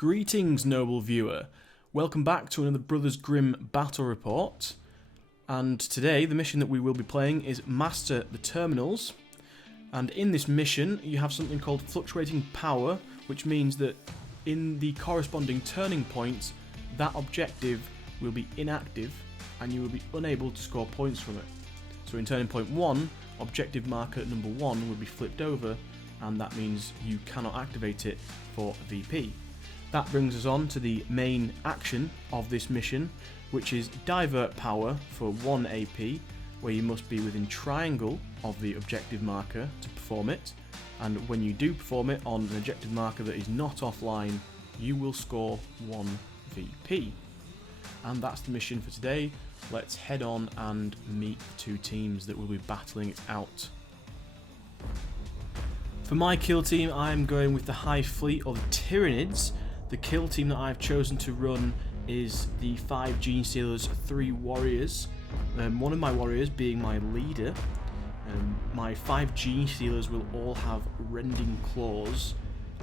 Greetings, noble viewer. Welcome back to another Brothers Grimm battle report. And today, the mission that we will be playing is Master the Terminals. And in this mission, you have something called fluctuating power, which means that in the corresponding turning points, that objective will be inactive and you will be unable to score points from it. So in turning point 1, objective marker number 1 will be flipped over, and that means you cannot activate it for VP. That brings us on to the main action of this mission, which is divert power for 1 AP, where you must be within triangle of the objective marker to perform it, and when you do perform it on an objective marker that is not offline, you will score 1 VP. And that's the mission for today. Let's head on and meet the two teams that will be battling it out. For my kill team, I'm going with the Hive Fleet, or the Tyranids. The kill team that I've chosen to run is the 5 Gene Stealers, 3 Warriors. One of my Warriors being my leader. My 5 Gene Stealers will all have Rending Claws.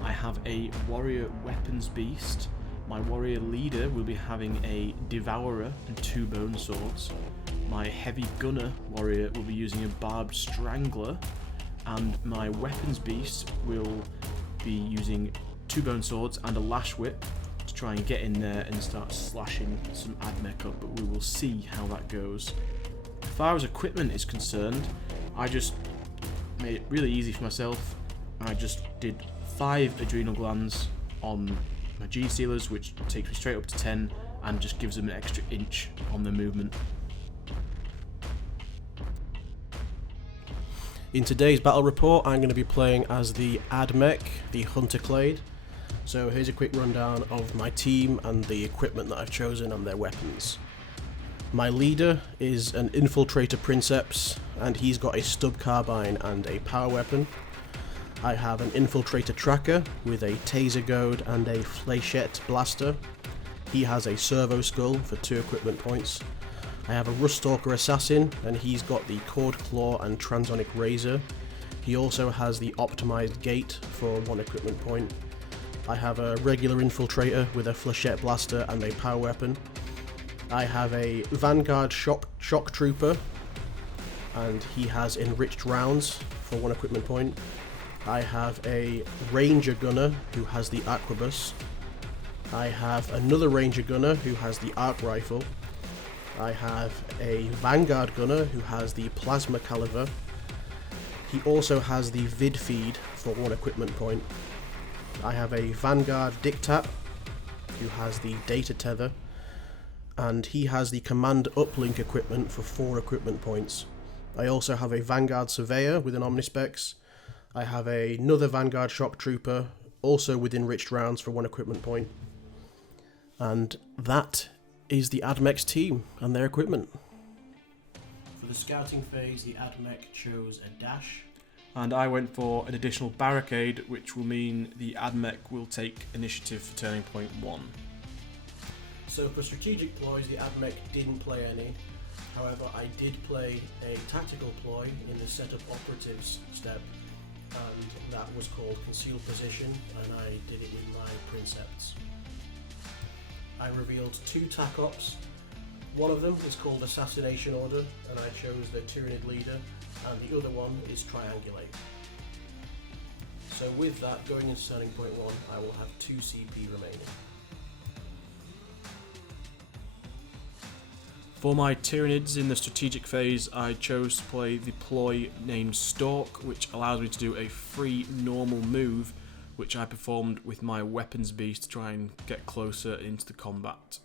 I have a Warrior Weapons Beast. My Warrior Leader will be having a Devourer and 2 Bone Swords. My Heavy Gunner Warrior will be using a Barbed Strangler. And my Weapons Beast will be using 2 Bone Swords and a Lash Whip to try and get in there and start slashing some AdMech up, but we will see how that goes. As far as equipment is concerned, I just made it really easy for myself. I just did 5 Adrenal Glands on my Gene Stealers, which takes me straight up to 10 and just gives them an extra inch on their movement. In today's battle report, I'm going to be playing as the AdMech, the Hunter Clade. So here's a quick rundown of my team and the equipment that I've chosen and their weapons. My leader is an Infiltrator Princeps, and he's got a Stub Carbine and a power weapon. I have an Infiltrator Tracker with a Taser Goad and a Fléchette Blaster. He has a Servo Skull for 2 equipment points. I have a Ruststalker Assassin, and he's got the Cord Claw and Transonic Razor. He also has the Optimized Gate for 1 equipment point. I have a regular Infiltrator with a Fléchette Blaster and a power weapon. I have a Vanguard Shock Trooper, and he has enriched rounds for 1 equipment point. I have a Ranger Gunner who has the Arquebus. I have another Ranger Gunner who has the Arc Rifle. I have a Vanguard Gunner who has the Plasma Caliber. He also has the Vid Feed for 1 equipment point. I have a Vanguard Dictat who has the Data Tether, and he has the Command Uplink equipment for 4 equipment points. I also have a Vanguard Surveyor with an Omnispecs. I have another Vanguard Shock Trooper, also with enriched rounds for 1 equipment point. And that is the AdMech's team and their equipment. For the scouting phase, the AdMech chose a dash. And I went for an additional barricade, which will mean the AdMech will take initiative for turning point 1. So for strategic ploys, the AdMech didn't play any. However, I did play a tactical ploy in the setup operatives step, and that was called Concealed Position, and I did it with my Princeps. I revealed 2 TAC ops. One of them is called Assassination Order, and I chose the Tyranid leader, and the other one is Triangulate. So with that, going into turning point 1, I will have 2 CP remaining. For my Tyranids in the strategic phase, I chose to play the ploy named Stalk, which allows me to do a free normal move, which I performed with my Weapons Beast to try and get closer into the combat.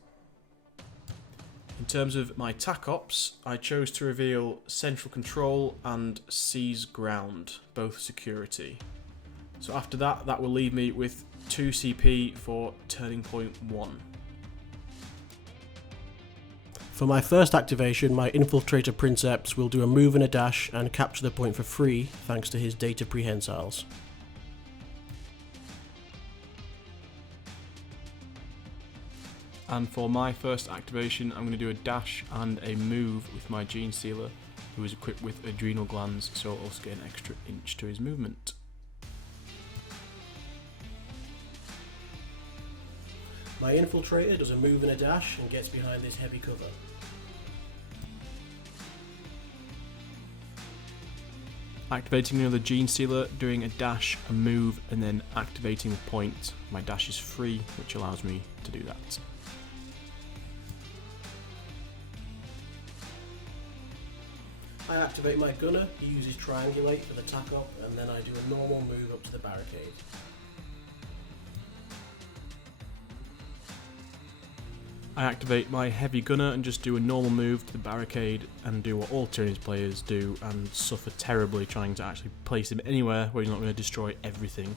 In terms of my TAC ops, I chose to reveal Central Control and Seize Ground, both security. So after that, that will leave me with 2 CP for turning point 1. For my first activation, my Infiltrator Princeps will do a move and a dash and capture the point for free thanks to his data prehensiles. And for my first activation, I'm going to do a dash and a move with my Gene Stealer, who is equipped with Adrenal Glands, so I'll also get an extra inch to his movement. My infiltrator does a move and a dash and gets behind this heavy cover. Activating another Gene Stealer, doing a dash, a move, and then activating the point. My dash is free, which allows me to do that. I activate my gunner, he uses triangulate for the tack up, and then I do a normal move up to the barricade. I activate my heavy gunner and just do a normal move to the barricade and do what all Tyranids players do and suffer terribly trying to actually place him anywhere where he's not going to destroy everything.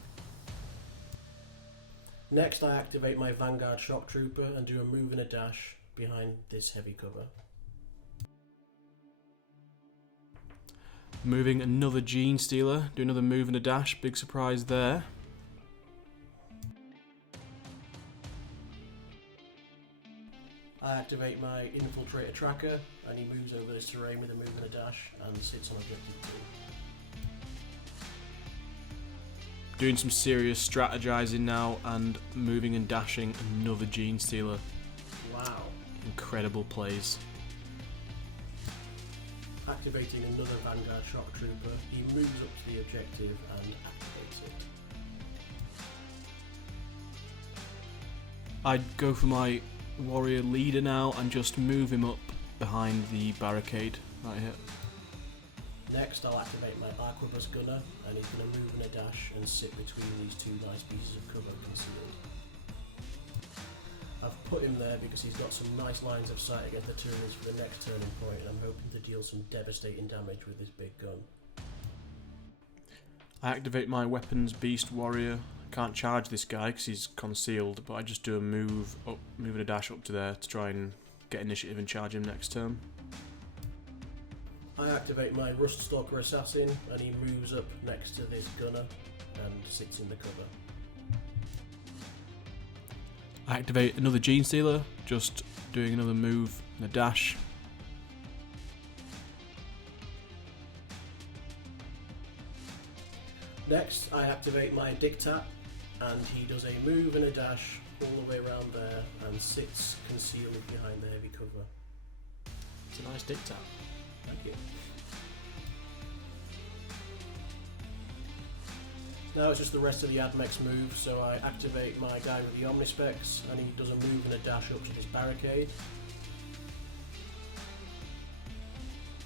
Next I activate my Vanguard Shock Trooper and do a move and a dash behind this heavy cover. Moving another Gene Stealer, do another move and a dash, big surprise there. I activate my Infiltrator Tracker and he moves over this terrain with a move and a dash and sits on objective 2. Doing some serious strategizing now and moving and dashing another Gene Stealer. Wow. Incredible plays. Activating another Vanguard Shock Trooper, he moves up to the objective and activates it. I'd go for my warrior leader now and just move him up behind the barricade right here. Next I'll activate my Arquebus Gunner and he's going to move in a dash and sit between these two nice pieces of cover concealed. I've put him there because he's got some nice lines of sight against the Tyranids for the next turning point, and I'm hoping to deal some devastating damage with this big gun. I activate my weapons beast warrior. Can't charge this guy because he's concealed, but I just do a move and a dash up to there to try and get initiative and charge him next turn. I activate my Ruststalker Assassin and he moves up next to this gunner and sits in the cover. I activate another Gene Stealer, just doing another move and a dash. Next I activate my Dictat and he does a move and a dash all the way around there and sits concealed behind the heavy cover. It's a nice Dictat. Thank you. Now it's just the rest of the AdMech's move, so I activate my guy with the Omnispecs and he does a move and a dash up to this barricade.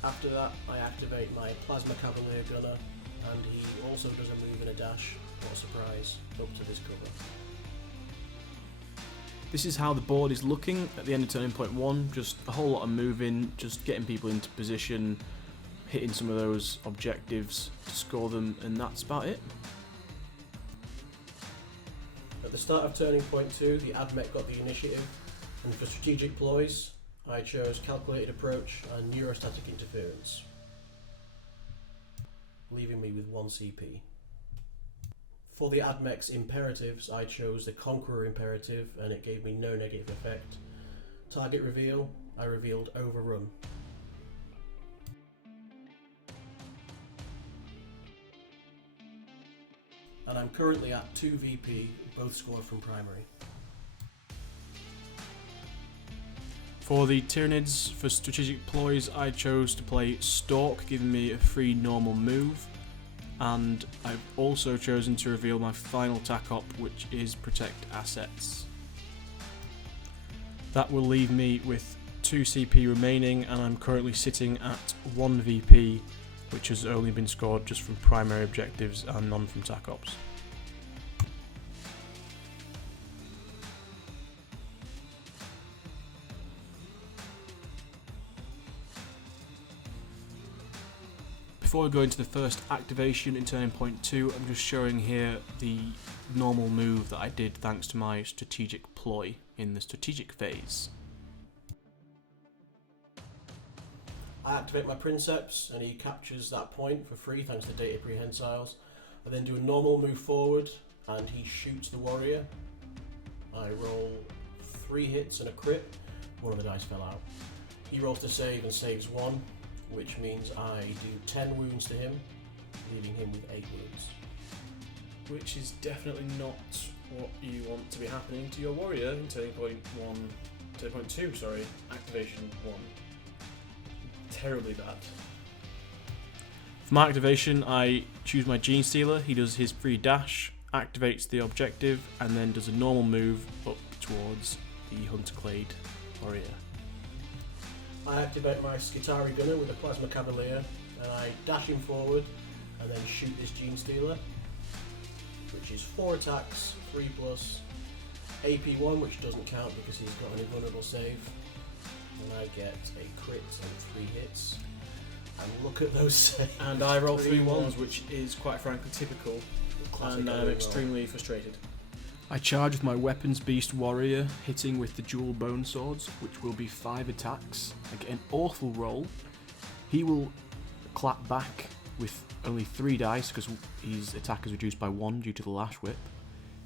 After that I activate my Plasma Cavalier Gunner and he also does a move and a dash, what a surprise, up to this cover. This is how the board is looking at the end of turning point 1, just a whole lot of moving, just getting people into position, hitting some of those objectives to score them, and that's about it. At the start of turning point 2, the AdMech got the initiative, and for strategic ploys, I chose Calculated Approach and Neurostatic Interference, leaving me with 1 CP. For the AdMech's imperatives, I chose the Conqueror Imperative, and it gave me no negative effect. Target reveal, I revealed Overrun. And I'm currently at 2 VP, both scored from primary. For the Tyranids, for strategic ploys, I chose to play Stalk, giving me a free normal move, and I've also chosen to reveal my final tack-up, which is Protect Assets. That will leave me with 2 CP remaining, and I'm currently sitting at 1 VP, which has only been scored just from primary objectives and none from tack-ups. Before we go into the first activation in turning point 2, I'm just showing here the normal move that I did thanks to my strategic ploy in the strategic phase. I activate my Princeps and he captures that point for free thanks to data prehensile. I then do a normal move forward and he shoots the warrior. I roll 3 hits and a crit, one of the dice fell out. He rolls to save and saves 1, which means I do 10 wounds to him, leaving him with 8 wounds. Which is definitely not what you want to be happening to your warrior in turning point 2, sorry, activation 1. Terribly bad. For my activation, I choose my Gene Stealer. He does his free dash, activates the objective, and then does a normal move up towards the Hunter Clade warrior. I activate my Skitari Gunner with a Plasma Cavalier, and I dash him forward and then shoot this Gene Stealer, which is 4 attacks, 3+, AP1, which doesn't count because he's got an invulnerable save, and I get a crit and 3 hits. And look at those saves. And I roll 3 ones, which is quite frankly typical, and I'm extremely frustrated. I charge with my Weapons Beast Warrior, hitting with the dual bone swords, which will be 5 attacks. I get an awful roll. He will clap back with only 3 dice because his attack is reduced by 1 due to the Lash Whip.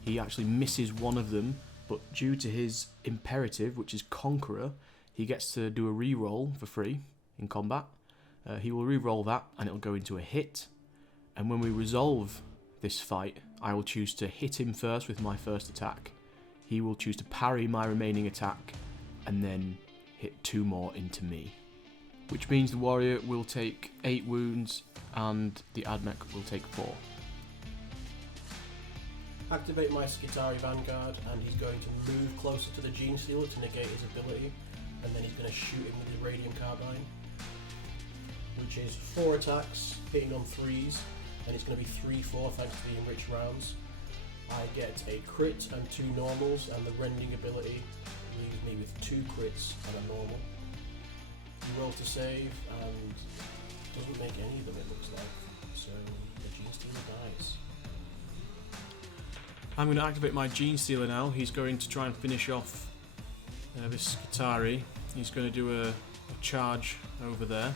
He actually misses one of them, but due to his imperative, which is Conqueror, he gets to do a re-roll for free in combat. He will re-roll that and it'll go into a hit. And when we resolve this fight, I will choose to hit him first with my first attack. He will choose to parry my remaining attack and then hit 2 more into me. Which means the warrior will take 8 wounds and the Admech will take 4. Activate my Skitari Vanguard, and he's going to move closer to the Gene Stealer to negate his ability, and then he's going to shoot him with the Radium Carbine, which is 4 attacks, hitting on 3s, and it's going to be 3-4 thanks to the enriched rounds. I get a crit and 2 normals, and the Rending ability leaves me with 2 crits and a normal. He rolls to save and doesn't make any of them, it looks like, so the Gene Stealer dies. I'm going to activate my Gene Stealer now. He's going to try and finish off this Skitari. He's going to do a charge over there.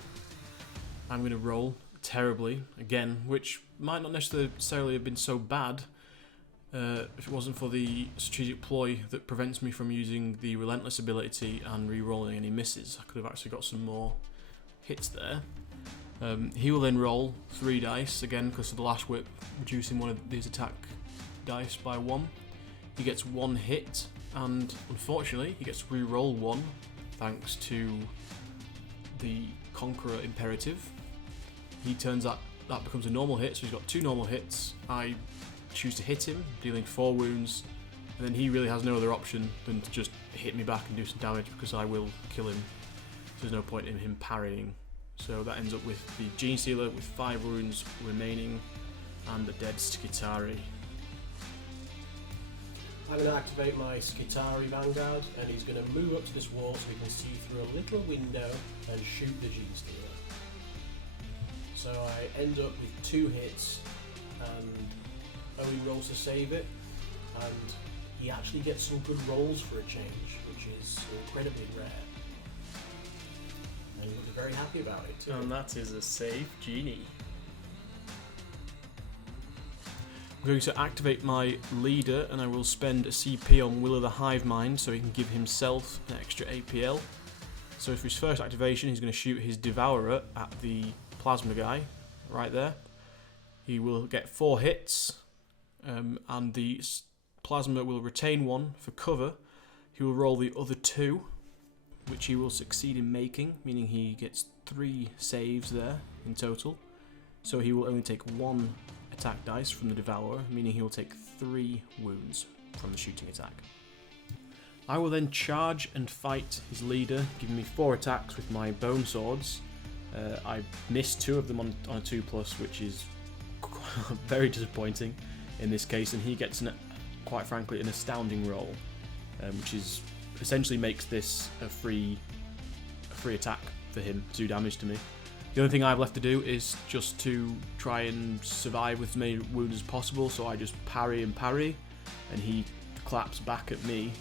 I'm going to roll terribly again, which might not necessarily have been so bad if it wasn't for the strategic ploy that prevents me from using the Relentless ability and re-rolling any misses. I could have actually got some more hits there. He will then roll 3 dice, again because of the Lash Whip, reducing one of these attack dice by 1. He gets 1 hit, and unfortunately he gets to re-roll 1 thanks to the Conqueror imperative. He turns that becomes a normal hit, so he's got 2 normal hits. I choose to hit him, dealing 4 wounds, and then he really has no other option than to just hit me back and do some damage because I will kill him. There's no point in him parrying. So that ends up with the Gene Stealer with 5 wounds remaining and the dead Skitari. I'm going to activate my Skitari Vanguard, and he's going to move up to this wall so we can see through a little window and shoot the Gene Stealer. So I end up with 2 hits, and Owen rolls to save it, and he actually gets some good rolls for a change, which is incredibly rare. And he looks very happy about it too. And that is a save genie. I'm going to activate my leader, and I will spend a CP on Will of the Hive Mind so he can give himself an extra APL. So for his first activation, he's going to shoot his Devourer at the Plasma guy, right there. He will get 4 hits, and the Plasma will retain 1 for cover. He will roll the other 2, which he will succeed in making, meaning he gets 3 saves there in total. So he will only take 1 attack dice from the Devourer, meaning he will take 3 wounds from the shooting attack. I will then charge and fight his leader, giving me 4 attacks with my bone swords. I missed 2 of them on a 2+, which is very disappointing in this case, and he gets, quite frankly, an astounding roll, which is essentially makes this a free attack for him to do damage to me. The only thing I have left to do is just to try and survive with as many wounds as possible, so I just parry and parry, and he claps back at me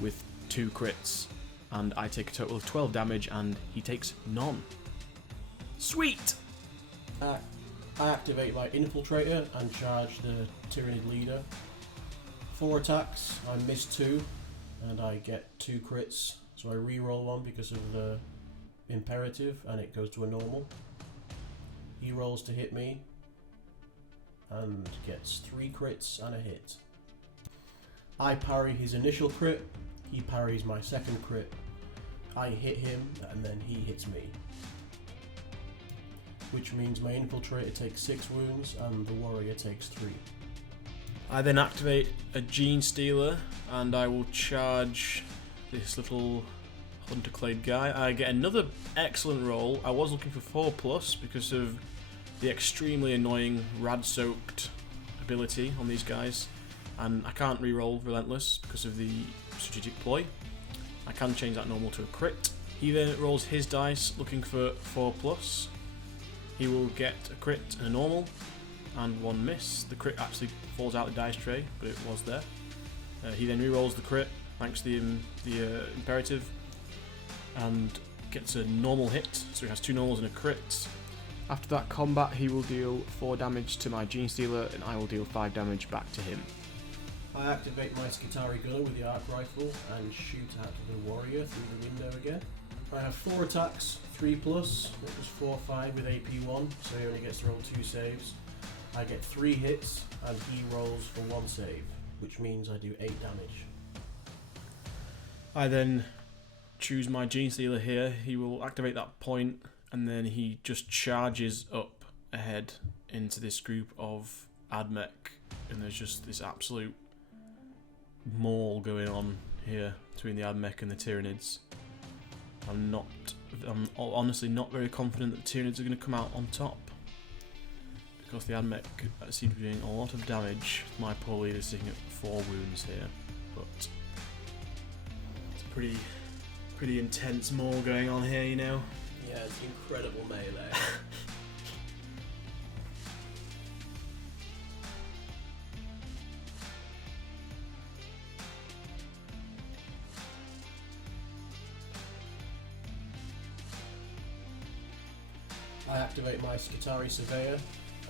with 2 crits, and I take a total of 12 damage, and he takes none. Sweet! I activate my Infiltrator and charge the Tyrannid leader. 4 attacks, I miss 2, and I get 2 crits, so I re-roll 1 because of the imperative, and it goes to a normal. He rolls to hit me and gets 3 crits and a hit. I parry his initial crit, he parries my second crit, I hit him, and then he hits me. Which means my infiltrator takes 6 wounds and the warrior takes 3. I then activate a Gene Stealer and I will charge this little Hunter Clade guy. I get another excellent roll. I was looking for 4+ because of the extremely annoying rad-soaked ability on these guys. And I can't re-roll Relentless because of the strategic ploy. I can change that normal to a crit. He then rolls his dice looking for 4+. He will get a crit and a normal, and 1 miss. The crit actually falls out the dice tray, but it was there. He then re-rolls the crit, thanks to the imperative, and gets a normal hit, so he has 2 normals and a crit. After that combat, he will deal 4 damage to my Gene Stealer, and I will deal 5 damage back to him. I activate my Skitari gunner with the arc rifle and shoot at the warrior through the window again. I have 4 attacks, 3+, it was 4/5 with AP1, so he only gets to roll 2 saves. I get 3 hits and he rolls for 1 save, which means I do 8 damage. I then choose my Gene Stealer here. He will activate that point and then he just charges up ahead into this group of Admech, and there's just this absolute maul going on here between the Admech and the Tyranids. I'm honestly not very confident that the Tyranids are going to come out on top, because the Admech seem to be doing a lot of damage. My poor leader sitting at 4 wounds here, but it's a pretty intense maul going on here, you know. Yeah, it's incredible melee. I activate my Skitari Surveyor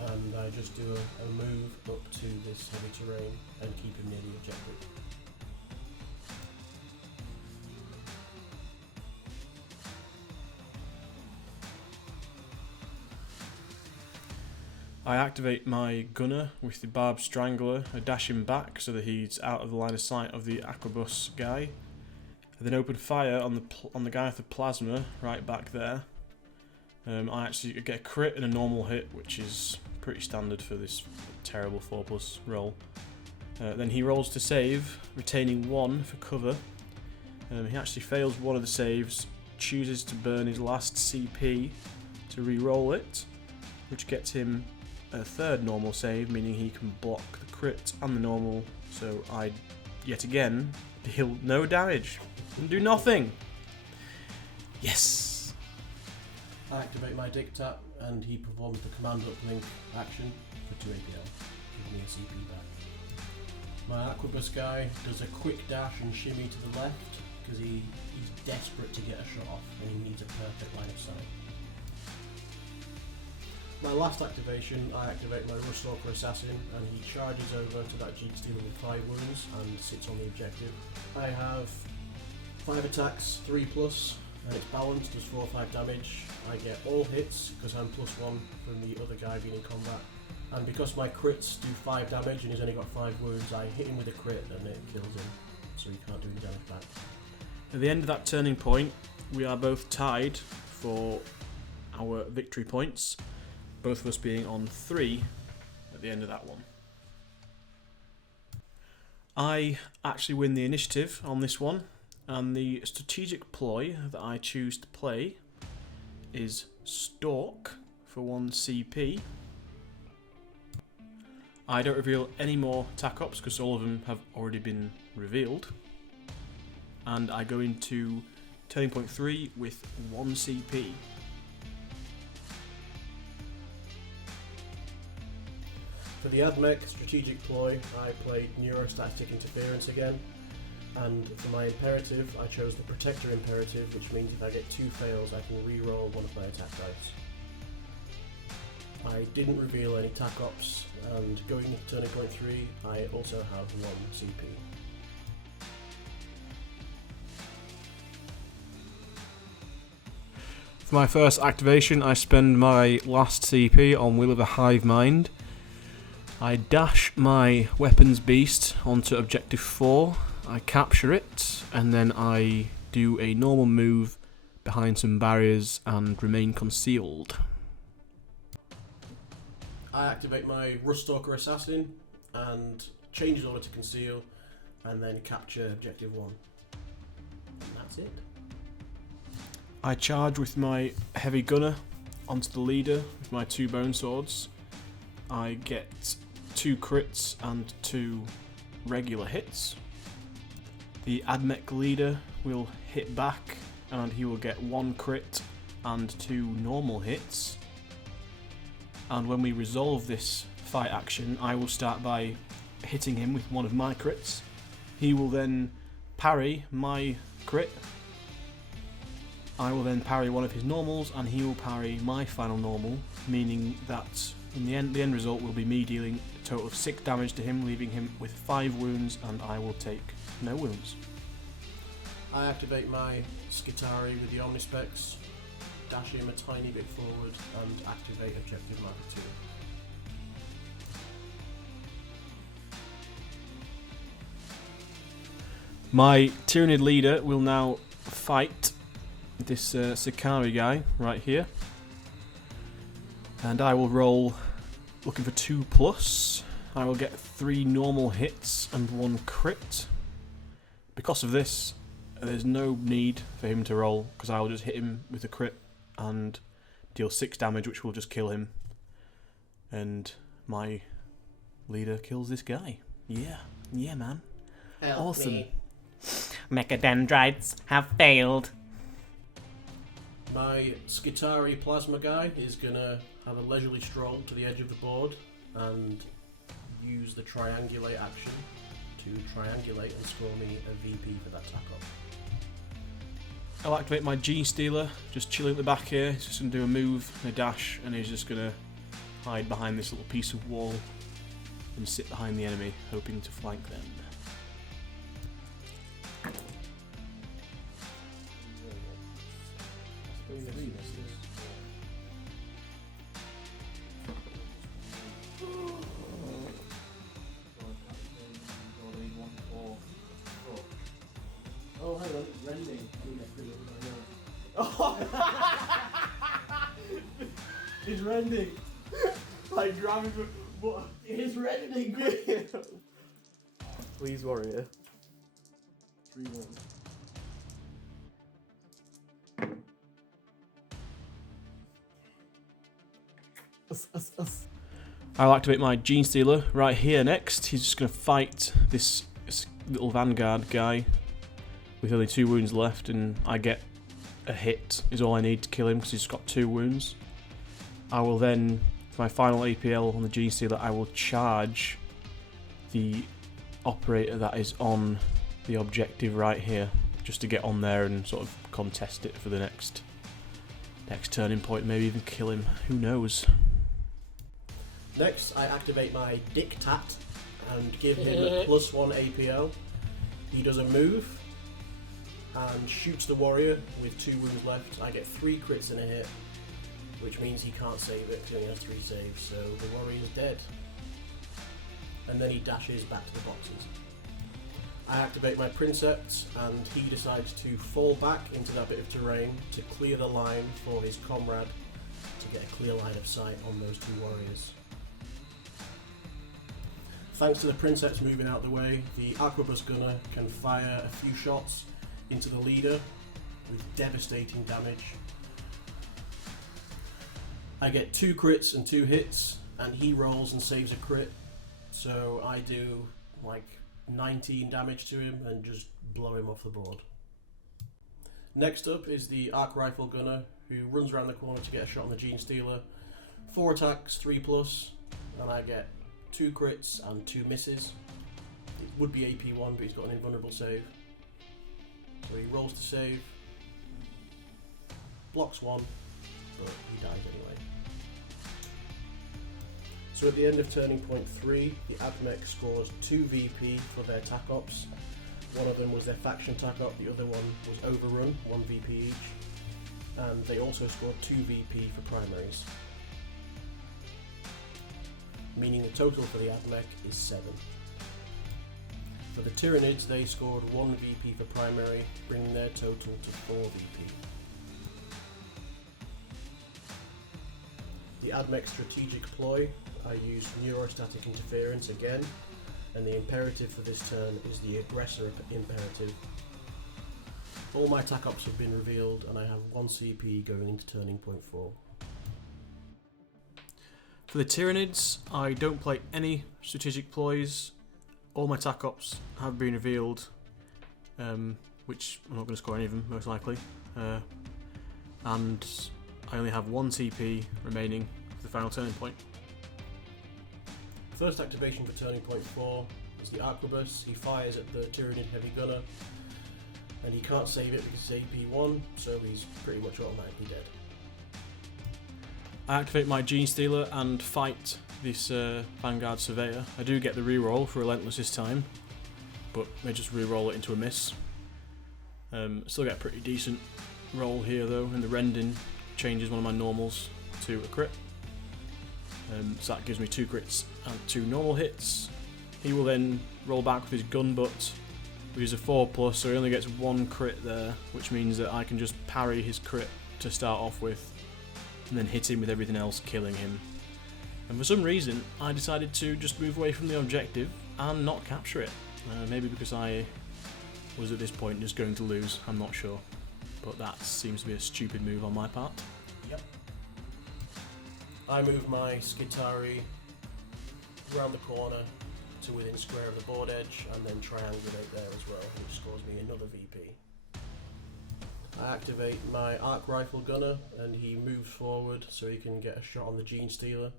and I just do a move up to this heavy terrain and keep him near the objective. I activate my gunner with the Barbed Strangler. I dash him back so that he's out of the line of sight of the Aquabus guy. I then open fire on the guy with the plasma right back there. I actually get a crit and a normal hit, which is pretty standard for this terrible 4+ roll. Then he rolls to save, retaining 1 for cover. He actually fails one of the saves, chooses to burn his last CP to re-roll it, which gets him a 3rd normal save, meaning he can block the crit and the normal, so I, yet again, deal no damage and do nothing. Yes! I activate my Dictat and he performs the command uplink action for 2 APL, giving me a CP back. My Aquabus guy does a quick dash and shimmy to the left because he's desperate to get a shot off and he needs a perfect line of sight. My last activation, I activate my Rustalker Assassin and he charges over to that Gene Stealer with 5 wounds and sits on the objective. I have 5 attacks, 3+, and it's balanced, does 4 or 5 damage. I get all hits because I'm +1 from the other guy being in combat. And because my crits do 5 damage and he's only got 5 wounds, I hit him with a crit and it kills him, so he can't do any damage back. At the end of that turning point, we are both tied for our victory points, both of us being on 3 at the end of that one. I actually win the initiative on this one, and the strategic ploy that I choose to play is Stalk for 1 CP. I don't reveal any more attack ops because all of them have already been revealed. And I go into turning point 3 with 1 CP. For the Admech strategic ploy, I played Neurostatic Interference again, and for my imperative, I chose the Protector Imperative, which means if I get 2 fails, I can re-roll one of my attack dice. I didn't reveal any tac ops, and going into turning point 3, I also have 1 CP. For my first activation, I spend my last CP on Will of the Hive Mind. I dash my weapons beast onto objective 4, I capture it, and then I do a normal move behind some barriers and remain concealed. I activate my Ruststalker Assassin and change his order to conceal, and then capture objective 1. And that's it. I charge with my heavy gunner onto the leader with my 2 bone swords. I get 2 crits and 2 regular hits. The Admech leader will hit back and he will get 1 crit and 2 normal hits. And when we resolve this fight action, I will start by hitting him with one of my crits. He will then parry my crit. I will then parry one of his normals, and he will parry my final normal, meaning that in the end result will be me dealing a total of 6 damage to him, leaving him with 5 wounds, and I will take no wounds. I activate my Skitari with the Omnispecs, dash him a tiny bit forward, and activate objective marker 2. My Tyranid leader will now fight this Sakari guy right here, and I will roll looking for 2+. I will get 3 normal hits and 1 crit. Because of this, there's no need for him to roll, because I will just hit him with a crit and deal 6 damage, which will just kill him. And my leader kills this guy. Yeah, man. Help awesome. Me. Mechadendrites have failed. My Skitari Plasma guy is gonna have a leisurely stroll to the edge of the board and use the triangulate action to triangulate and score me a VP for that tack up. I'll activate my Gene Stealer, just chilling at the back here. He's just going to do a move, a dash, and he's just going to hide behind this little piece of wall and sit behind the enemy, hoping to flank them. Oh, hang on, it's rending. It's rending. Like driving for what? It's rending! Please, warrior. 3-1. I'll activate my Gene Stealer right here next. He's just going to fight this little Vanguard guy with only 2 wounds left, and I get a hit is all I need to kill him because he's got 2 wounds. I will then, for my final APL on the Gene Stealer, I will charge the operator that is on the objective right here, just to get on there and sort of contest it for the next turning point, maybe even kill him, who knows. Next, I activate my Dictat and give him a +1 APL. He does a move and shoots the warrior with 2 wounds left. I get 3 crits and a hit, which means he can't save it because he only has 3 saves, so the warrior is dead. And then he dashes back to the boxes. I activate my Princeps, and he decides to fall back into that bit of terrain to clear the line for his comrade to get a clear line of sight on those 2 warriors. Thanks to the Princeps moving out the way, the Arquebus Gunner can fire a few shots into the leader with devastating damage. I get 2 crits and 2 hits, and he rolls and saves a crit, so I do like 19 damage to him and just blow him off the board. Next up is the Arc Rifle Gunner, who runs around the corner to get a shot on the Gene Stealer. 4 attacks, 3+, and I get 2 crits and 2 misses. It would be AP1, but he's got an invulnerable save. So he rolls to save, blocks 1, but he dies anyway. So at the end of turning point 3, the Admech scores 2 VP for their TAC ops. One of them was their faction TAC op, the other one was Overrun, 1 VP each. And they also scored 2 VP for primaries. meaning the total for the AdMech is 7. For the Tyranids, they scored 1 VP for primary, bringing their total to 4 VP. The AdMech strategic ploy, I use neurostatic interference again, and the imperative for this turn is the aggressor imperative. All my attack ops have been revealed, and I have 1 CP going into turning point 4. For the Tyranids, I don't play any strategic ploys. All my attack ops have been revealed, which I'm not going to score any of them, most likely. And I only have 1 CP remaining for the final turning point. First activation for turning point 4 is the Arquebus. He fires at the Tyranid heavy gunner, and he can't save it because it's AP 1, so he's pretty much automatically dead. I activate my Gene Stealer and fight this Vanguard Surveyor. I do get the reroll for Relentless this time, but they just reroll it into a miss. Still get a pretty decent roll here though, and the Rending changes one of my normals to a crit. So that gives me 2 crits and 2 normal hits. He will then roll back with his gun butt, which is a 4+, so he only gets 1 crit there, which means that I can just parry his crit to start off with, and then hit him with everything else, killing him. And for some reason, I decided to just move away from the objective and not capture it. Maybe because I was at this point just going to lose, I'm not sure. But that seems to be a stupid move on my part. Yep. I move my Skitari around the corner to within square of the board edge, and then triangulate there as well, which scores me another VP. I activate my Arc Rifle Gunner, and he moves forward so he can get a shot on the Gene Stealer.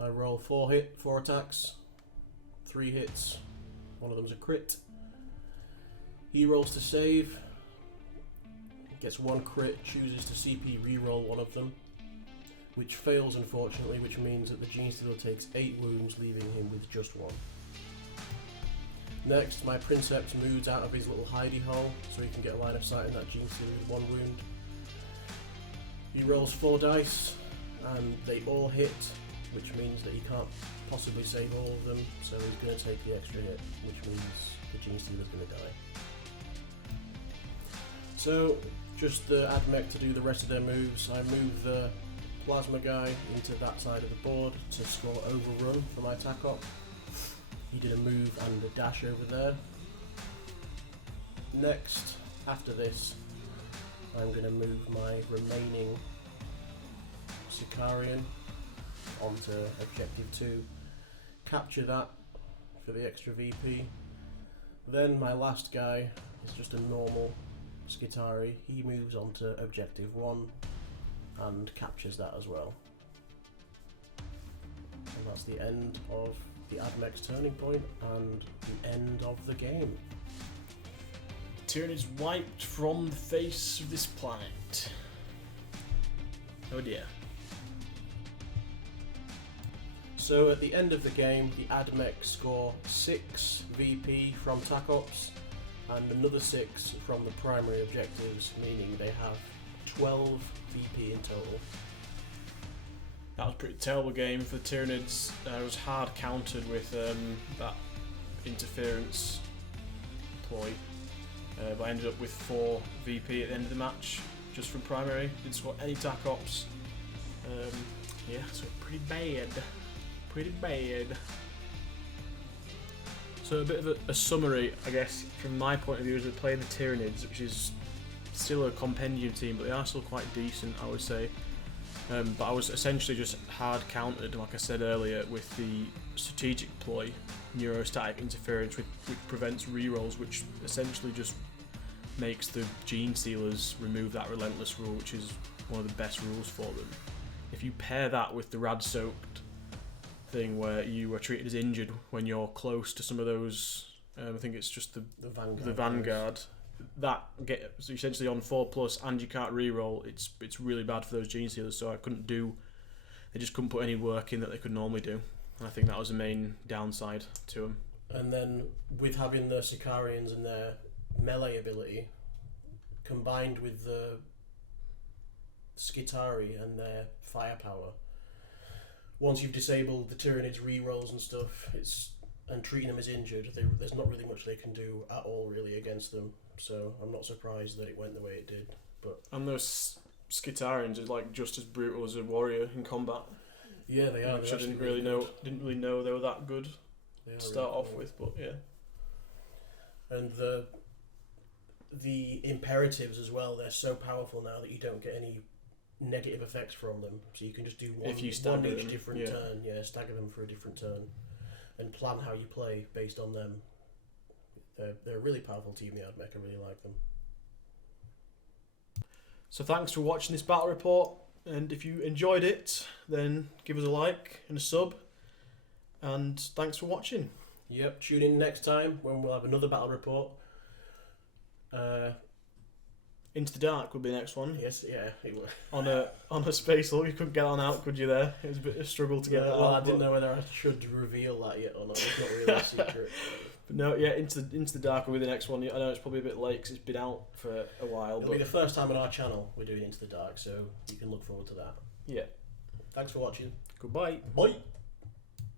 I roll 4 attacks, 3 hits, one of them's a crit. He rolls to save, gets 1 crit, chooses to CP reroll one of them, which fails unfortunately, which means that the Gene Stealer takes 8 wounds, leaving him with just 1. Next, my Princeps moves out of his little hidey hole so he can get a line of sight in that Gene Stealer with 1 wound. He rolls 4 dice and they all hit, which means that he can't possibly save all of them, so he's going to take the extra hit, which means the Gene Stealer's going to die. So, just the AdMech to do the rest of their moves. I move the Plasma guy into that side of the board to score Overrun for my attack op. He did a move and a dash over there. Next, after this, I'm going to move my remaining Sicarian onto Objective 2, capture that for the extra VP. Then my last guy is just a normal Skitari. He moves onto Objective 1 and captures that as well. And that's the end of the AdMech's turning point and the end of the game. Tyranid is wiped from the face of this planet. Oh dear. So at the end of the game, the AdMech score 6 VP from TAC Ops and another 6 from the primary objectives, meaning they have 12 VP in total. That was a pretty terrible game for the Tyranids. It was hard countered with that interference ploy, but I ended up with 4 VP at the end of the match, just from primary. Didn't score any TAC Ops. Yeah, so pretty bad. Pretty bad. So a bit of a summary, I guess, from my point of view as we're playing the Tyranids, which is still a compendium team, but they are still quite decent, I would say. But I was essentially just hard countered, like I said earlier, with the strategic ploy, neurostatic interference, which prevents rerolls, which essentially just makes the Gene Stealers remove that relentless rule, which is one of the best rules for them. If you pair that with the rad-soaked thing where you are treated as injured when you're close to some of those, I think it's just the Vanguard. That gets essentially on 4+, and you can't reroll. It's really bad for those Gene Stealers. So they just couldn't put any work in that they could normally do. And I think that was the main downside to them. And then with having the Sicarians and their melee ability combined with the Skitari and their firepower, once you've disabled the Tyranids rerolls and stuff, and treating them as injured, there's not really much they can do at all really against them. So I'm not surprised that it went the way it did. But And those Skitarians are like just as brutal as a warrior in combat. yeah, they are. Which I didn't really know they were that good to start off with, but yeah. And the imperatives as well, they're so powerful now that you don't get any negative effects from them. So you can just do one, If you one stagger each them, different turn. Yeah, stagger them for a different turn. And plan how you play based on them. They're a really powerful team, the Admech. I really like them. So thanks for watching this battle report, and if you enjoyed it, then give us a like and a sub, and thanks for watching. Yep, tune in next time when we'll have another battle report. Into the Dark will be the next one. Yes, yeah, it will. On a space level, you couldn't get on out, could you? There, it was a bit of a struggle to get that well, out. I didn't know whether I should reveal that yet or not. It's not really a secret. But no, yeah, Into the Dark will be the next one. I know it's probably a bit late because it's been out for a while. It'll be the first time on our channel we're doing Into the Dark, so you can look forward to that. Yeah. Thanks for watching. Goodbye. Bye.